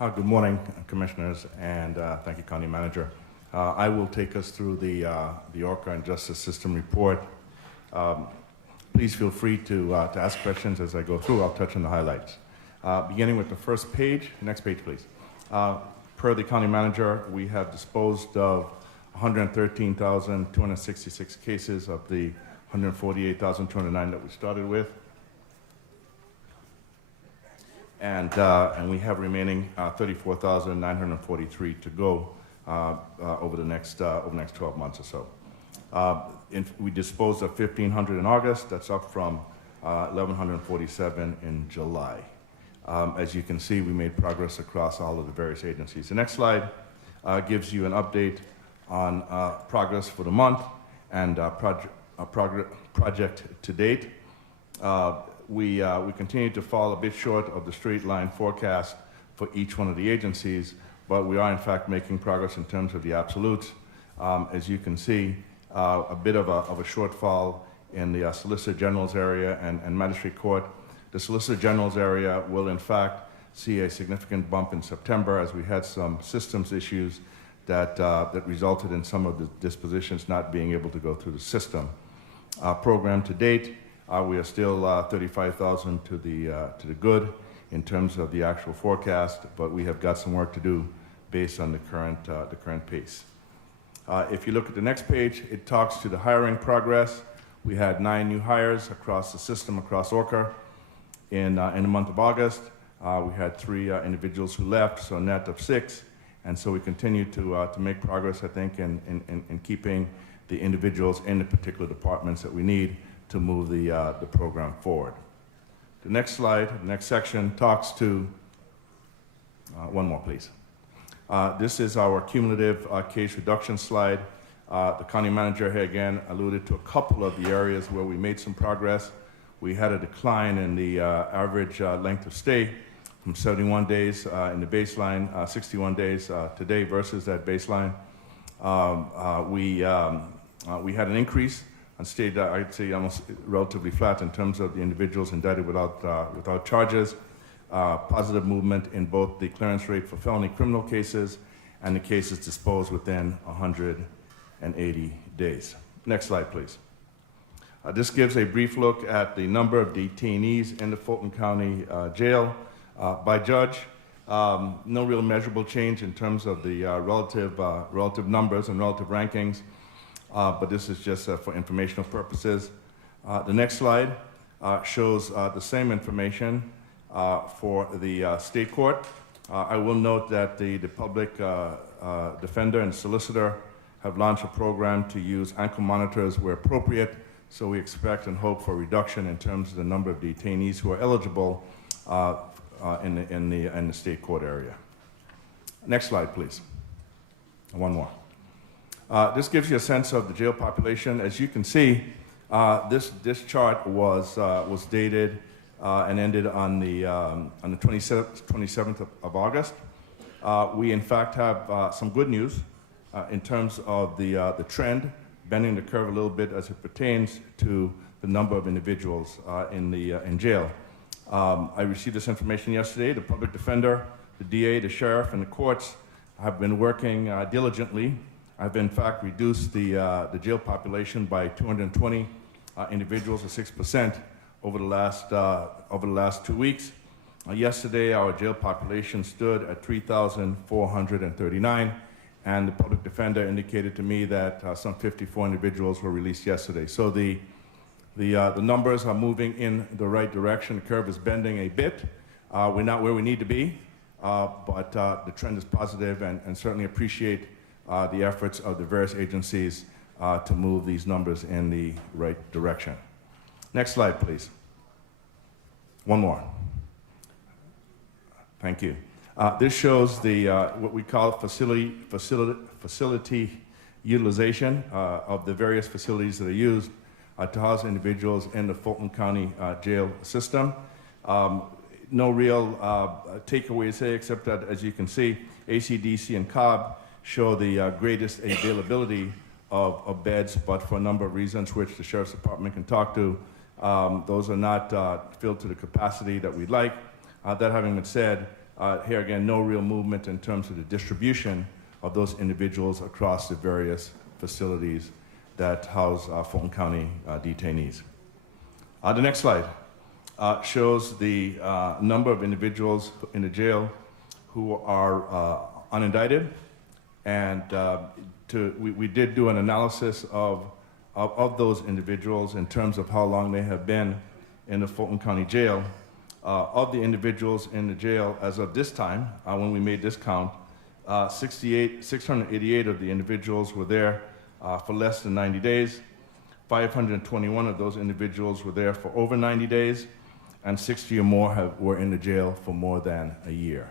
Good morning, Commissioners, and thank you, County Manager. I will take us through the ORCA and Justice System report. Please feel free to ask questions as I go through. I'll touch on the highlights. Beginning with the first page. Next page, please. Per the County Manager, we have disposed of 113,266 cases of the 148,209 that we started with. And we have remaining 34,943 to go over the next 12 months or so. We disposed of 1,500 in August. That's up from 1,147 in July. As you can see, we made progress across all of the various agencies. The next slide gives you an update on progress for the month and project to date. We continue to fall a bit short of the straight line forecast for each one of the agencies, but we are in fact making progress in terms of the absolutes. As you can see, a bit of a shortfall in the Solicitor General's area and Magistrate Court. The Solicitor General's area will in fact see a significant bump in September as we had some systems issues that resulted in some of the dispositions not being able to go through the system. Program to date, we are still 35,000 to the good in terms of the actual forecast, but we have got some work to do based on the current pace. If you look at the next page, it talks to the hiring progress. We had 9 new hires across the system, across ORCA. In the month of August, we had 3 individuals who left, so a net of 6. And so we continue to make progress, I think, in keeping the individuals in the particular departments that we need to move the program forward. The next slide, the next section, talks to, one more please. This is our cumulative case reduction slide. The County Manager here again alluded to a couple of the areas where we made some progress. We had a decline in the average length of stay from 71 days in the baseline, 61 days today versus that baseline. We had an increase and stayed, I'd say, almost relatively flat in terms of the individuals indicted without charges. Positive movement in both the clearance rate for felony criminal cases and the cases disposed within 180 days. Next slide, please. This gives a brief look at the number of detainees in the Fulton County Jail by judge. No real measurable change in terms of the relative numbers and relative rankings. But this is just for informational purposes. The next slide shows the same information for the state court. I will note that the public defender and solicitor have launched a program to use ankle monitors where appropriate, so we expect and hope for a reduction in terms of the number of detainees who are eligible in the state court area. Next slide, please. One more. This gives you a sense of the jail population. As you can see, this chart was dated and ended on the 27th of August. We in fact have some good news in terms of the trend, bending the curve a little bit as it pertains to the number of individuals in jail. I received this information yesterday. The public defender, the DA, the sheriff, and the courts have been working diligently. I've in fact reduced the jail population by 220 individuals, or 6%, over the last 2 weeks. Yesterday, our jail population stood at 3,439, and the public defender indicated to me that some 54 individuals were released yesterday. So the numbers are moving in the right direction. The curve is bending a bit. We're not where we need to be, but the trend is positive, and certainly appreciate the efforts of the various agencies to move these numbers in the right direction. Next slide, please. One more. Thank you. This shows the what we call facility utilization of the various facilities that are used to house individuals in the Fulton County jail system. No real takeaways here, except that, as you can see, ACDC and Cobb show the greatest availability of beds, but for a number of reasons which the Sheriff's Department can talk to, those are not filled to the capacity that we'd like. That having been said, Here again, no real movement in terms of the distribution of those individuals across the various facilities that house Fulton County detainees. The next slide shows the number of individuals in the jail who are unindicted, and we did do an analysis of those individuals in terms of how long they have been in the Fulton County Jail. Of the individuals in the jail as of this time, when we made this count, 688 of the individuals were there for less than 90 days. 521 of those individuals were there for over 90 days, and 60 or more were in the jail for more than a year.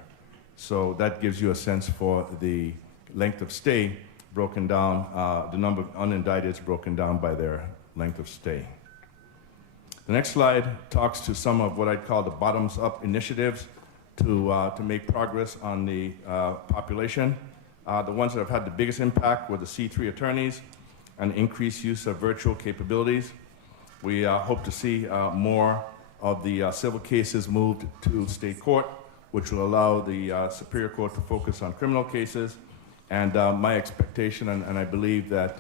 So that gives you a sense for the length of stay broken down, the number of unindicteds broken down by their length of stay. The next slide talks to some of what I'd call the bottoms-up initiatives to make progress on the population. The ones that have had the biggest impact were the C3 attorneys and increased use of virtual capabilities. We hope to see more of the civil cases moved to state court, which will allow the Superior Court to focus on criminal cases. And my expectation, and I believe that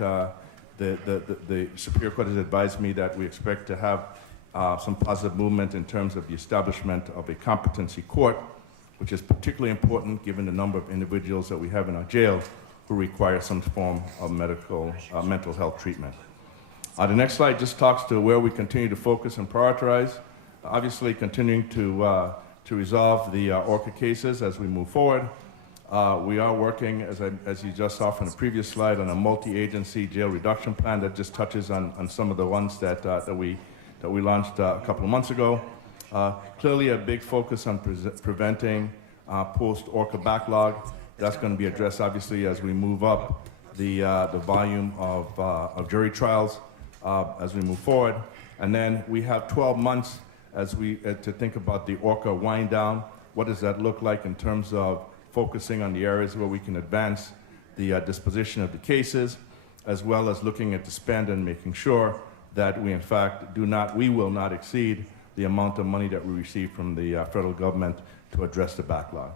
the Superior Court has advised me that we expect to have some positive movement in terms of the establishment of a competency court, which is particularly important given the number of individuals that we have in our jail who require some form of mental health treatment. The next slide just talks to where we continue to focus and prioritize. Obviously, continuing to resolve the ORCA cases as we move forward. We are working, as you just saw from the previous slide, on a multi-agency jail reduction plan that just touches on some of the ones that we launched a couple of months ago. Clearly a big focus on preventing post-ORCA backlog. That's going to be addressed, obviously, as we move up the volume of jury trials as we move forward. And then we have 12 months as to think about the ORCA wind down. What does that look like in terms of focusing on the areas where we can advance the disposition of the cases, as well as looking at the spend and making sure that we, in fact, we will not exceed the amount of money that we receive from the federal government to address the backlog.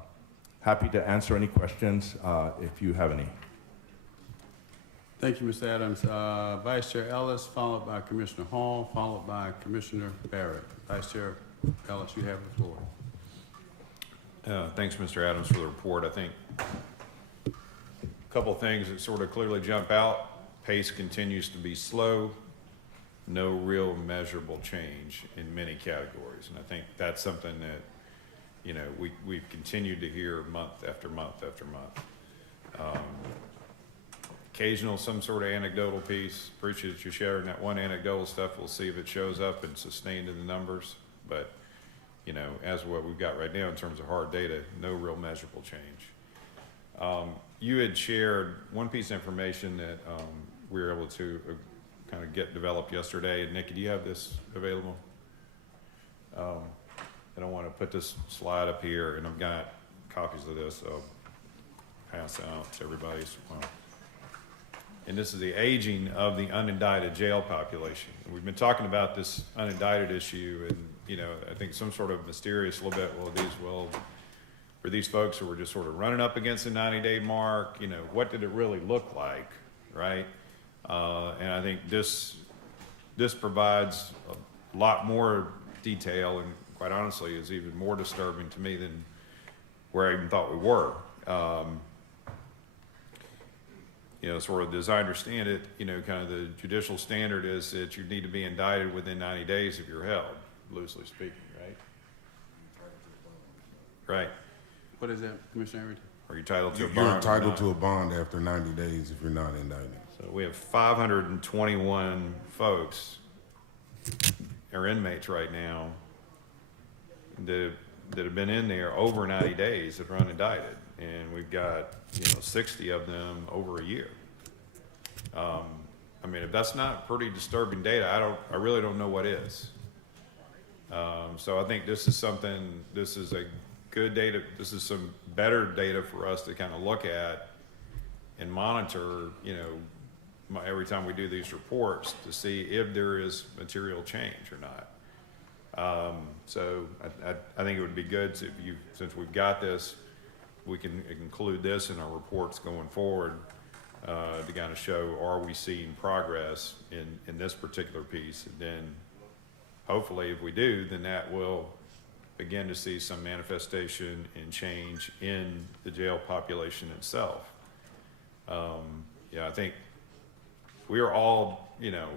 Happy to answer any questions if you have any. Thank you, Mr. Adams. Vice Chair Ellis, followed by Commissioner Hall, followed by Commissioner Barrett. Vice Chair Ellis, you have the floor. Thanks, Mr. Adams, for the report. I think a couple of things that sort of clearly jump out. Pace continues to be slow. No real measurable change in many categories. And I think that's something that, you know, we've continued to hear month after month after month. Occasional, some sort of anecdotal piece. Appreciate you sharing that one anecdotal stuff. We'll see if it shows up and sustained in the numbers. But, you know, as what we've got right now in terms of hard data, no real measurable change. You had shared one piece of information that we were able to kind of get developed yesterday. Nikki, do you have this available? I don't want to put this slide up here, and I've got copies of this, so I'll pass out to everybody. And this is the aging of the unindicted jail population. And we've been talking about this unindicted issue, and you know, I think some sort of mysterious little bit, for these folks who were just sort of running up against the 90-day mark, you know, what did it really look like, right? And I think this provides a lot more detail, and quite honestly is even more disturbing to me than where I even thought we were. You know, sort of as I understand it, you know, kind of the judicial standard is that you need to be indicted within 90 days if you're held, loosely speaking, right? Right. What is that, Commissioner Arrington? Are you entitled to a bond? You're entitled to a bond after 90 days if you're not indicted. So we have 521 folks, or inmates right now, that have been in there over 90 days that are unindicted. And we've got, you know, 60 of them over a year. I mean, if that's not pretty disturbing data, I really don't know what is. So I think this is a good data. This is some better data for us to kind of look at and monitor, you know, every time we do these reports to see if there is material change or not. So I think it would be good if you, since we've got this, we can include this in our reports going forward to kind of show, are we seeing progress in this particular piece? And then hopefully if we do, then that will begin to see some manifestation and change in the jail population itself. Yeah, I think we are all, you know,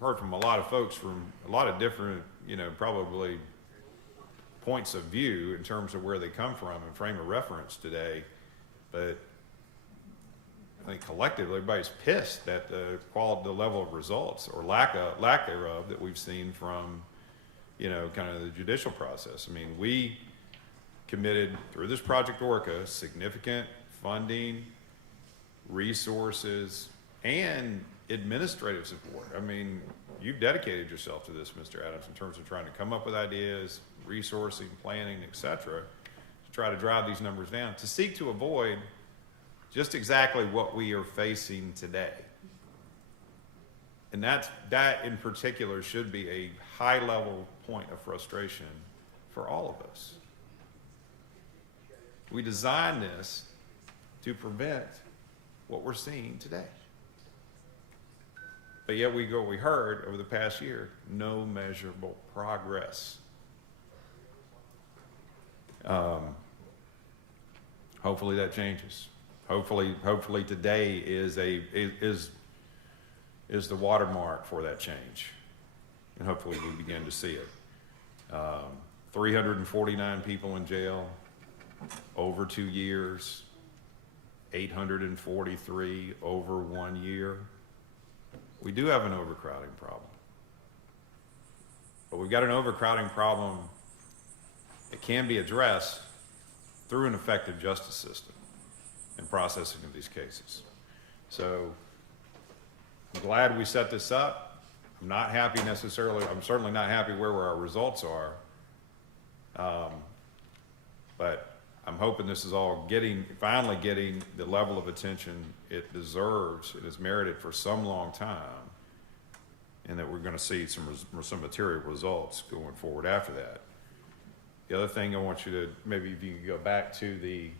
heard from a lot of folks from a lot of different, you know, probably points of view in terms of where they come from and frame of reference today. But I think collectively everybody's pissed at the quality, the level of results or lack thereof that we've seen from, you know, kind of the judicial process. I mean, we committed through this Project Orca significant funding, resources, and administrative support. I mean, you've dedicated yourself to this, Mr. Adams, in terms of trying to come up with ideas, resourcing, planning, et cetera, to try to drive these numbers down, to seek to avoid just exactly what we are facing today. And that in particular should be a high level point of frustration for all of us. We designed this to prevent what we're seeing today. But yet we heard over the past year, no measurable progress. Hopefully that changes. Hopefully today is the watermark for that change. And hopefully we begin to see it. 349 people in jail over 2 years, 843 over 1 year. We do have an overcrowding problem. But we've got an overcrowding problem that can be addressed through an effective justice system and processing of these cases. So I'm glad we set this up. I'm not happy necessarily, I'm certainly not happy where our results are. But I'm hoping this is all finally getting the level of attention it deserves, it has merited for some long time, and that we're going to see some material results going forward after that. The other thing I want you to, maybe if you can go back to the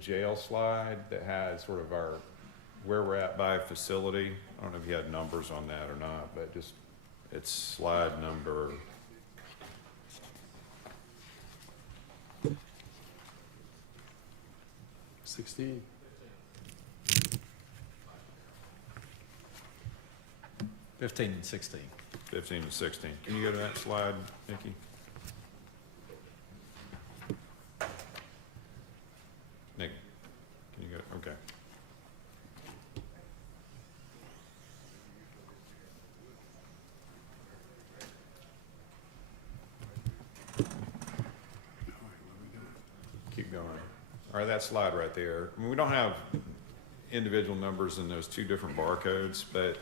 jail slide that has sort of where we're at by facility. I don't know if you had numbers on that or not, but just, it's slide number 16. 15 and 16. 15 and 16. Can you go to that slide, Nikki? Nick, can you go? Okay. Keep going. All right, that slide right there. I mean, we don't have individual numbers in those two different barcodes, but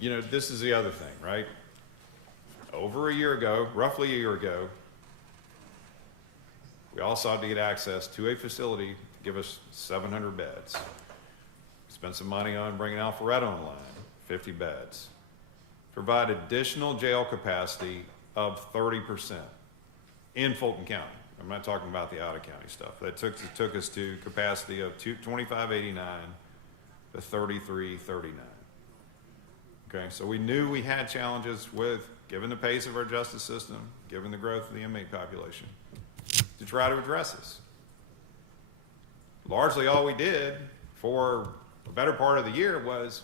you know, this is the other thing, right? Over a year ago, roughly a year ago, we all sought to get access to a facility to give us 700 beds. We spent some money on bringing Alpharetta online, 50 beds. Provide additional jail capacity of 30% in Fulton County. I'm not talking about the out-of-county stuff. That took us to capacity of 2589 to 3339. Okay, so we knew we had challenges with, given the pace of our justice system, given the growth of the inmate population, to try to address this. Largely all we did for the better part of the year was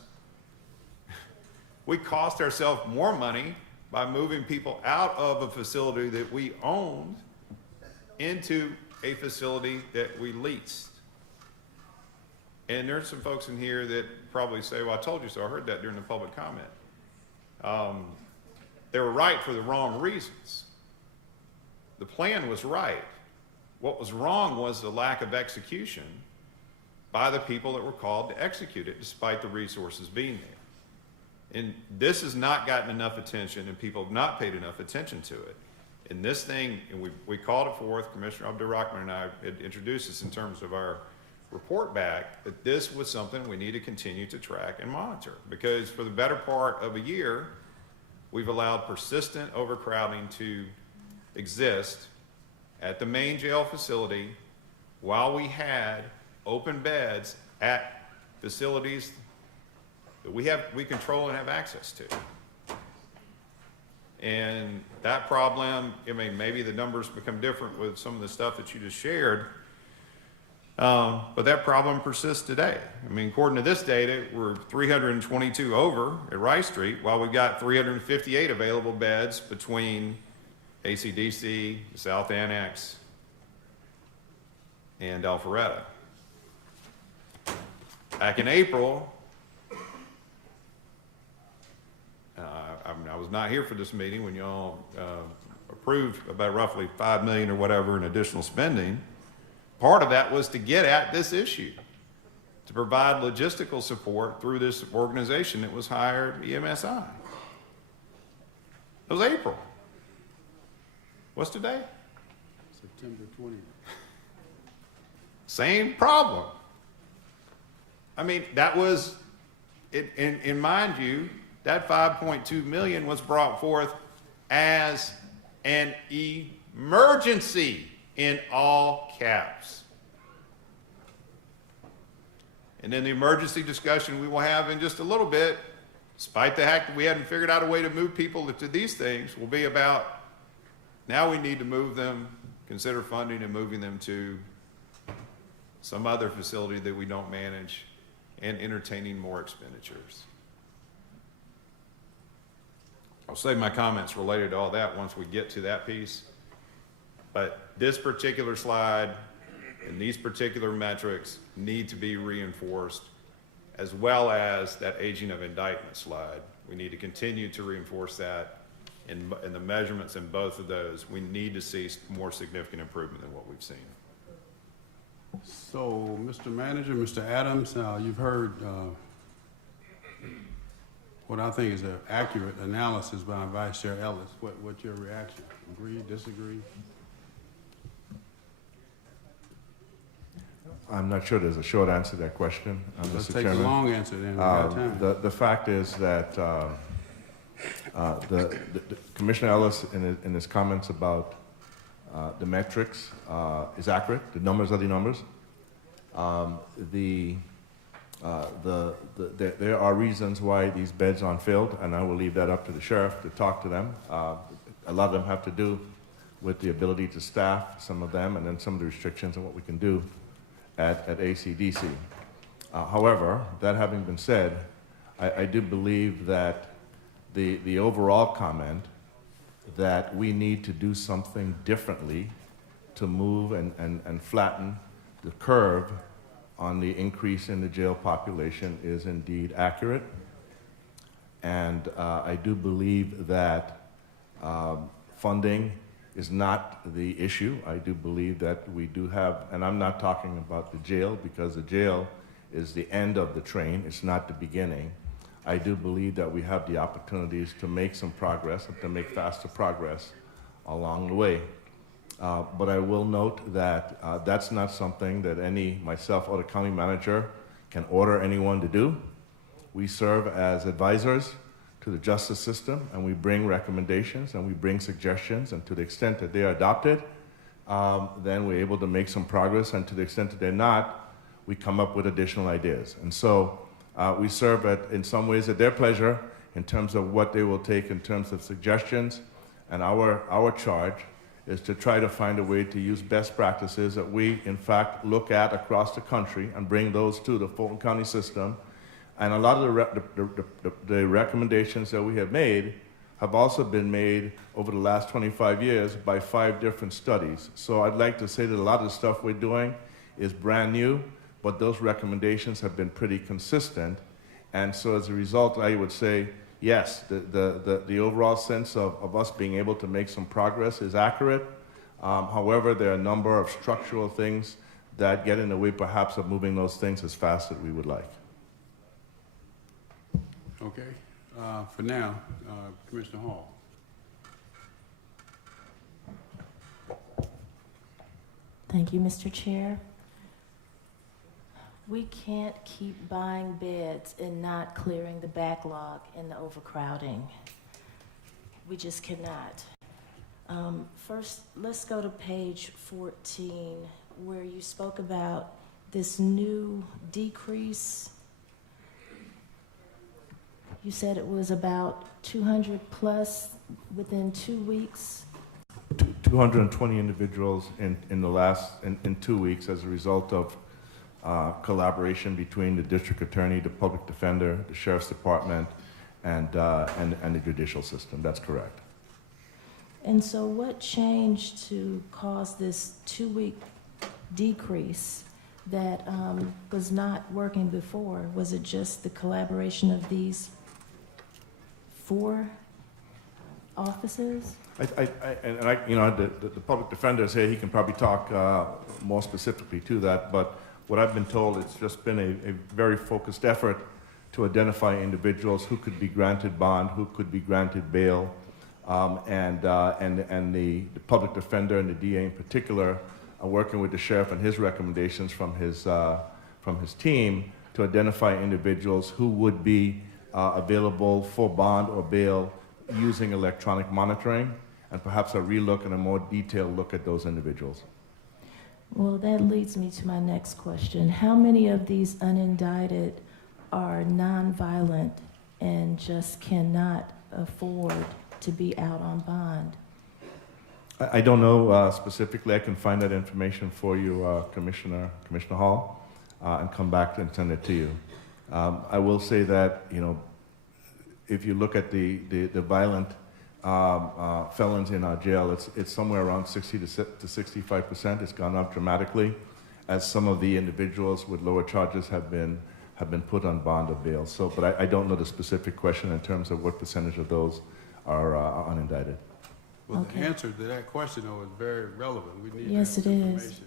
we cost ourselves more money by moving people out of a facility that we owned into a facility that we leased. And there's some folks in here that probably say, well, I told you so. I heard that during the public comment. They were right for the wrong reasons. The plan was right. What was wrong was the lack of execution by the people that were called to execute it, despite the resources being there. And this has not gotten enough attention, and people have not paid enough attention to it. And this thing, and we called it forth, Commissioner Abdul-Rahman and I had introduced this in terms of our report back, that this was something we need to continue to track and monitor. Because for the better part of a year, we've allowed persistent overcrowding to exist at the main jail facility while we had open beds at facilities that we control and have access to. And that problem, I mean, maybe the numbers become different with some of the stuff that you just shared, but that problem persists today. I mean, according to this data, we're 322 over at Rice Street, while we've got 358 available beds between ACDC, South Annex, and Alpharetta. Back in April, I was not here for this meeting when y'all approved about roughly $5 million or whatever in additional spending. Part of that was to get at this issue, to provide logistical support through this organization that was hired, EMSI. It was April. What's today? September 20th. Same problem. I mean, that was, in mind you, that 5.2 million was brought forth as an emergency in all caps. And then the emergency discussion we will have in just a little bit, despite the fact that we hadn't figured out a way to move people to these things, will be about now we need to move them, consider funding and moving them to some other facility that we don't manage, and entertaining more expenditures. I'll save my comments related to all that once we get to that piece. But this particular slide and these particular metrics need to be reinforced, as well as that aging of indictment slide. We need to continue to reinforce that in the measurements in both of those. We need to see more significant improvement than what we've seen. So, Mr. Manager, Mr. Adams, you've heard what I think is an accurate analysis by Vice Chair Ellis. What's your reaction? Agree, disagree? I'm not sure there's a short answer to that question, Let's Mr. take Chairman. a long answer then. We got time. The fact is that the Commissioner Ellis, in his comments about the metrics, is accurate. The numbers are the numbers. There are reasons why these beds aren't filled, and I will leave that up to the sheriff to talk to them. A lot of them have to do with the ability to staff, some of them, and then some of the restrictions on what we can do at ACDC. However, that having been said, I do believe that the overall comment that we need to do something differently to move and flatten the curve on the increase in the jail population is indeed accurate. And I do believe that funding is not the issue. I do believe that we do have, and I'm not talking about the jail, because the jail is the end of the train, it's not the beginning. I do believe that we have the opportunities to make some progress and to make faster progress along the way. But I will note that that's not something that myself or the county manager can order anyone to do. We serve as advisors to the justice system, and we bring recommendations and we bring suggestions, and to the extent that they are adopted, then we're able to make some progress, and to the extent that they're not, we come up with additional ideas. And so we serve in some ways at their pleasure in terms of what they will take in terms of suggestions, and our charge is to try to find a way to use best practices that we, in fact, look at across the country and bring those to the Fulton County system. And a lot of the recommendations that we have made have also been made over the last 25 years by 5 different studies. So I'd like to say that a lot of the stuff we're doing is brand new, but those recommendations have been pretty consistent. And so as a result, I would say, yes, the overall sense of us being able to make some progress is accurate. However, there are a number of structural things that get in the way perhaps of moving those things as fast as we would like. Okay. For now, Commissioner Hall. Thank you, Mr. Chair. We can't keep buying beds and not clearing the backlog and the overcrowding. we just cannot. First, let's go to page 14, where you spoke about this new decrease. You said it was about 200 plus within 2 weeks. 220 individuals in 2 weeks as a result of collaboration between the district attorney, the public defender, the sheriff's department, and the judicial system. That's correct. And so what changed to cause this 2-week decrease that was not working before? Was it just the collaboration of these 4 offices? The public defender here, he can probably talk more specifically to that, but what I've been told, it's just been a very focused effort to identify individuals who could be granted bond, who could be granted bail, and the public defender and the DA in particular are working with the sheriff and his recommendations from his team to identify individuals who would be available for bond or bail using electronic monitoring, and perhaps a relook and a more detailed look at those individuals. Well, that leads me to my next question. How many of these unindicted are nonviolent and just cannot afford to be out on bond? I don't know specifically. I can find that information for you, Commissioner Hall, and come back and send it to you. I will say that, if you look at the violent felons in our jail, it's somewhere around 60 to 65%. It's gone up dramatically as some of the individuals with lower charges have been put on bond or bail. So, but I don't know the specific question in terms of what percentage of those are unindicted. Well, Okay. the answer to that question, though, is very relevant. We need Yes, that it is. information.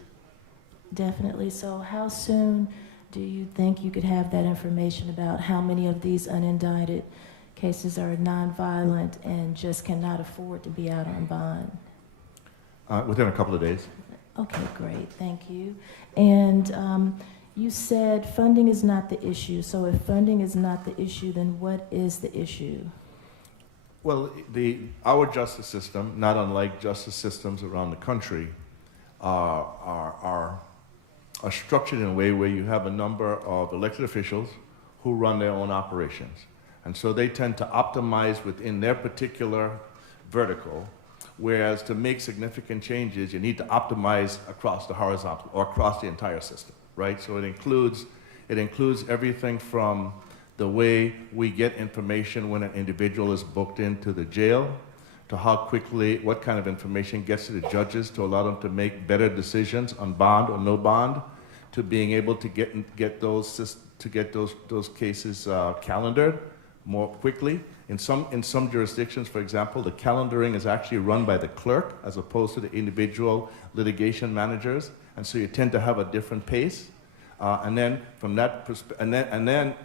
Definitely. So how soon do you think you could have that information about how many of these unindicted cases are nonviolent and just cannot afford to be out on bond? Within a couple of days. Okay, great. Thank you. And you said funding is not the issue. So if funding is not the issue, then what is the issue? Well, our justice system, not unlike justice systems around the country, are structured in a way where you have a number of elected officials who run their own operations. And so they tend to optimize within their particular vertical, whereas to make significant changes, you need to optimize across the horizontal or across the entire system, right? So it includes everything from the way we get information when an individual is booked into the jail, to how quickly, what kind of information gets to the judges to allow them to make better decisions on bond or no bond, to being able to get those cases calendared more quickly. In some jurisdictions, for example, the calendaring is actually run by the clerk as opposed to the individual litigation managers, and so you tend to have a different pace. And then from that perspective, and then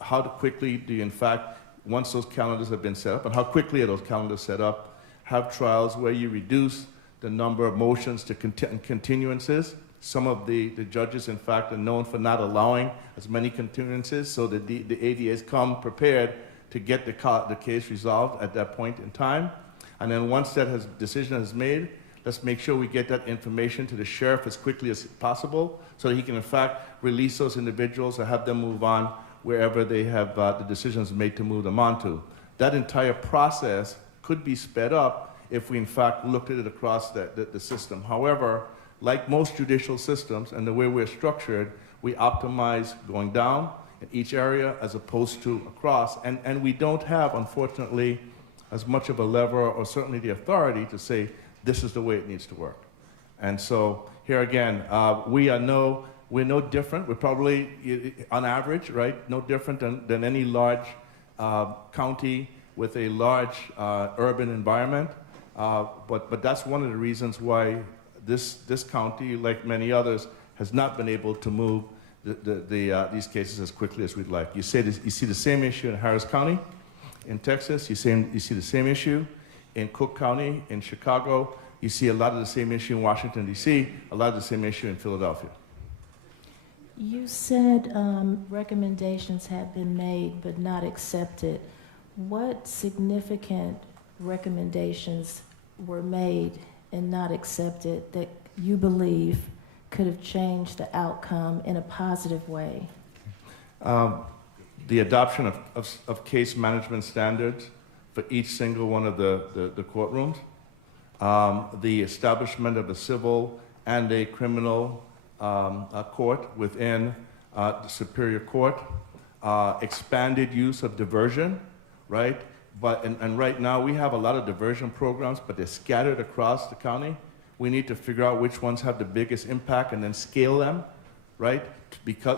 how quickly do you, in fact, once those calendars have been set up, and how quickly are those calendars set up, have trials where you reduce the number of motions to continuances. Some of the judges, in fact, are known for not allowing as many continuances, so that the ADAs come prepared to get the case resolved at that point in time. And then once that decision is made, let's make sure we get that information to the sheriff as quickly as possible so that he can, in fact, release those individuals or have them move on wherever they have the decisions made to move them on to. That entire process could be sped up if we, in fact, looked at it across the system. However, like most judicial systems and the way we're structured, we optimize going down in each area as opposed to across. And we don't have, unfortunately, as much of a lever or certainly the authority to say, this is the way it needs to work. And so here again, we're no different. We're probably, on average, right, no different than any large county with a large urban environment. But that's one of the reasons why this county, like many others, has not been able to move these cases as quickly as we'd like. You see the same issue in Harris County, in Texas. You see the same issue in Cook County, in Chicago. You see a lot of the same issue in Washington, D.C., a lot of the same issue in Philadelphia. You said recommendations had been made but not accepted. What significant recommendations were made and not accepted that you believe could have changed the outcome in a positive way? The adoption of case management standards for each single one of the courtrooms, the establishment of a civil and a criminal court within the Superior Court, expanded use of diversion, right? And right now we have a lot of diversion programs, but they're scattered across the county. We need to figure out which ones have the biggest impact and then scale them, right?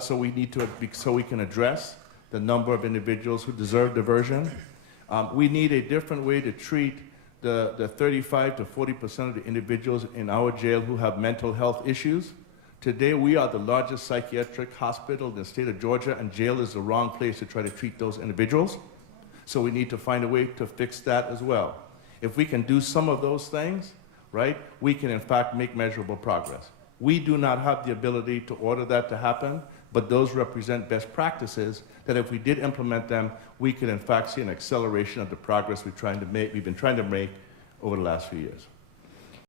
So we can address the number of individuals who deserve diversion. We need a different way to treat the 35 to 40% of the individuals in our jail who have mental health issues. Today, we are the largest psychiatric hospital in the state of Georgia, and jail is the wrong place to try to treat those individuals. So we need to find a way to fix that as well. If we can do some of those things, right, we can in fact make measurable progress. We do not have the ability to order that to happen, but those represent best practices that if we did implement them, we could in fact see an acceleration of the progress we've been trying to make over the last few years.